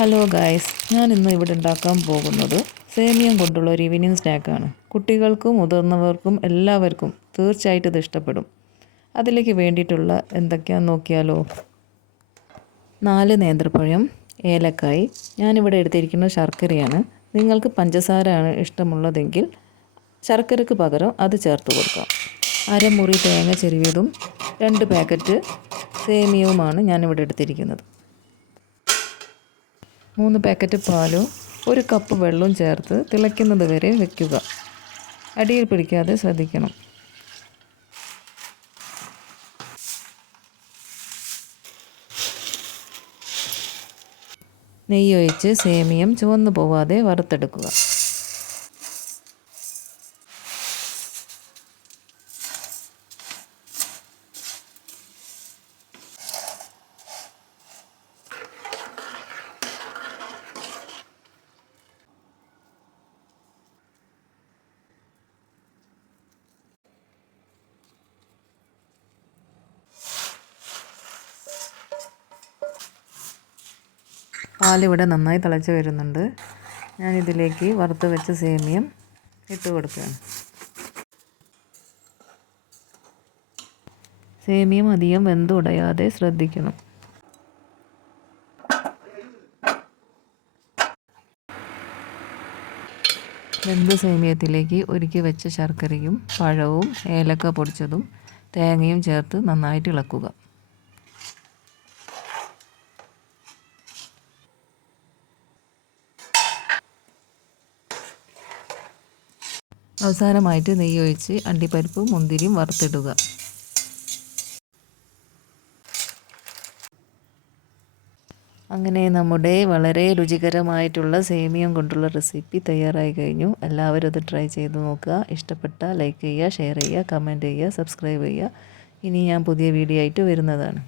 Hello guys, ഞാൻ ഇന്ന് ഇവിടെ ഉണ്ടാക്കാൻ പോകുന്നത് സേമിയം കൊണ്ടുള്ള ഒരു ഈവനിങ് സ്നാക്കാണ്. കുട്ടികൾക്കും മുതിർന്നവർക്കും എല്ലാവർക്കും തീർച്ചയായിട്ടും ഇത് ഇഷ്ടപ്പെടും. അതിലേക്ക് വേണ്ടിയിട്ടുള്ള എന്തൊക്കെയാണെന്ന് നോക്കിയാലോ. 4 നേന്ത്രപ്പഴം, ഏലക്കായ്, ഞാനിവിടെ എടുത്തിരിക്കുന്നത് ശർക്കരയാണ്. നിങ്ങൾക്ക് പഞ്ചസാരയാണ് ഇഷ്ടമുള്ളതെങ്കിൽ ശർക്കരയ്ക്ക് പകരം അത് ചേർത്ത് കൊടുക്കാം. അരമുറി തേങ്ങ ചെരുവിയതും 2 പാക്കറ്റ് സേമിയവുമാണ് ഞാനിവിടെ എടുത്തിരിക്കുന്നത്. 3 പാക്കറ്റ് പാലും 1 കപ്പ് വെള്ളവും ചേർത്ത് തിളയ്ക്കുന്നത് വരെ വയ്ക്കുക. അടിയിൽ പിടിക്കാതെ ശ്രദ്ധിക്കണം. നെയ്യൊഴിച്ച് സേമിയം ചുവന്നു പോവാതെ വറുത്തെടുക്കുക. പാലിവിടെ നന്നായി തിളച്ച് വരുന്നുണ്ട്. ഞാനിതിലേക്ക് വറുത്ത് വെച്ച സേമിയം ഇട്ട് കൊടുക്കുകയാണ്. സേമിയം അധികം വെന്തുടയാതെ ശ്രദ്ധിക്കണം. വെന്ത സേമിയത്തിലേക്ക് ഒരുക്കി വെച്ച ശർക്കരയും പഴവും ഏലക്ക പൊടിച്ചതും തേങ്ങയും ചേർത്ത് നന്നായിട്ട് ഇളക്കുക. അവസാനമായിട്ട് നെയ്യൊഴിച്ച് അണ്ടിപ്പരിപ്പും മുന്തിരിയും വറുത്തിടുക. അങ്ങനെ നമ്മുടെ വളരെ രുചികരമായിട്ടുള്ള സേമിയം കൊണ്ടുള്ള റെസിപ്പി തയ്യാറായി കഴിഞ്ഞു. എല്ലാവരും അത് ട്രൈ ചെയ്ത് നോക്കുക. ഇഷ്ടപ്പെട്ട ലൈക്ക് ചെയ്യുക, ഷെയർ ചെയ്യുക, കമൻറ്റ് ചെയ്യുക, സബ്സ്ക്രൈബ് ചെയ്യുക. ഇനി ഞാൻ പുതിയ വീഡിയോ ആയിട്ട് വരുന്നതാണ്.